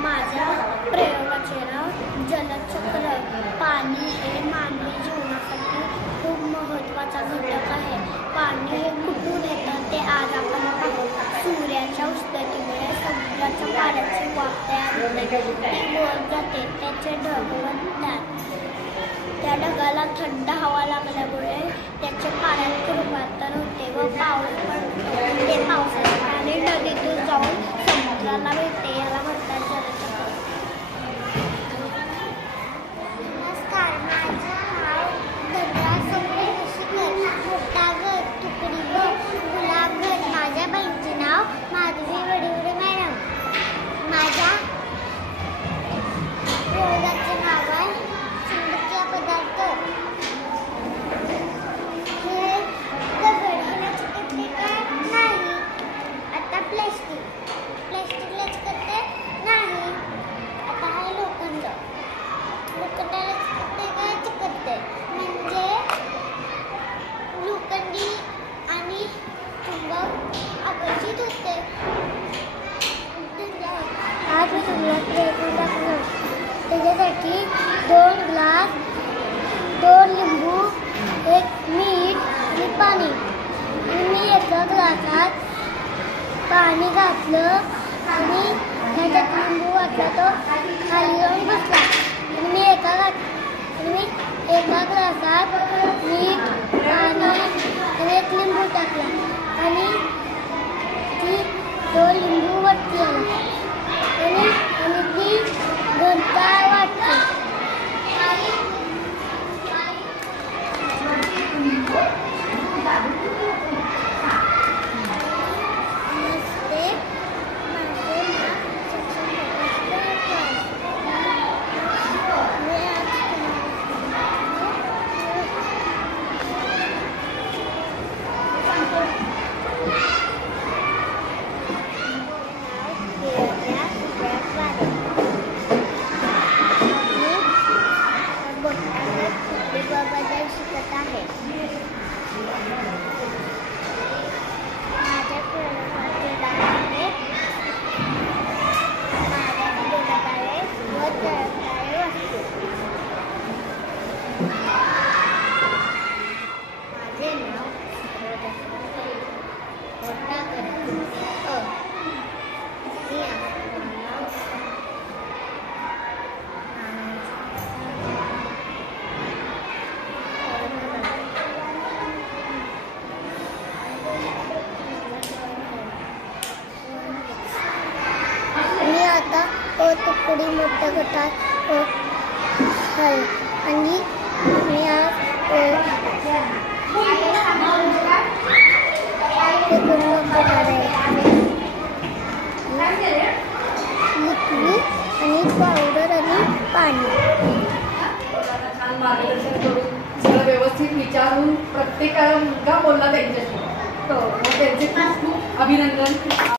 माझ्या प्रयोगाचे नाव जलचक्र. पाणी हे मानवी जीवनासाठी खूप महत्त्वाचा घटक आहे. पाणी हे कुठून येतं ते आज आपण पाहू. सूर्याच्या उष्णतेमुळे समुद्राच्या पाण्याची वाफ तयार होते, ती वर जाते, त्याचे ढग बनतात. त्या ढगाला थंड हवा लागल्यामुळे त्याचे पाण्यात रूपांतर होते व पाऊस पडतो. ते पावसाचे पाणी नदीतून जाऊन समुद्राला भेटते, याला म्हणतात जलचक्र. नमस्कार, माझं नाव धनराज सोमदेशीकर. मोठागड, तुकडीगड, गुलाबगड. माझ्या बहिणीचे नाव माधवी वडिवडे मॅडम. माझ्या प्रयोगाचे नाव आहे चुंबकीय पदार्थ. हे दगड ह्याला चिकटते का नाही. आता प्लॅस्टिकला चिकटते नाही. आता हा लोखंडाला चिकटते का चिकटते. म्हणजे लोखंडी आणि चुंबक आकर्षित होते. आज मी तुम्हाला प्रयत्न दाखवणार. त्याच्यासाठी 2 ग्लास, 2 लिंबू, 1 मीठ आणि पाणी. मी एका ग्लासात पाणी घातलं आणि त्याच्यात लिंबू घातला, तो खाली येऊन बसला. आणि मी एका ग्लासात मीठ, पाणी आणि 1 लिंबू टाकला आणि तो लिंबू वरती आला आणि ती घंटा वाटते. तुकडी मोठ्या गटात आहे आणि या पूर्ण प्रकार आहे लिक्विड आणि पावडर आणि पाणी. छान मार्गदर्शन करून सगळं व्यवस्थित विचारून प्रत्येकाला मुद्दा बोलला त्यांच्याशी. त्यांचे खूप खूप अभिनंदन.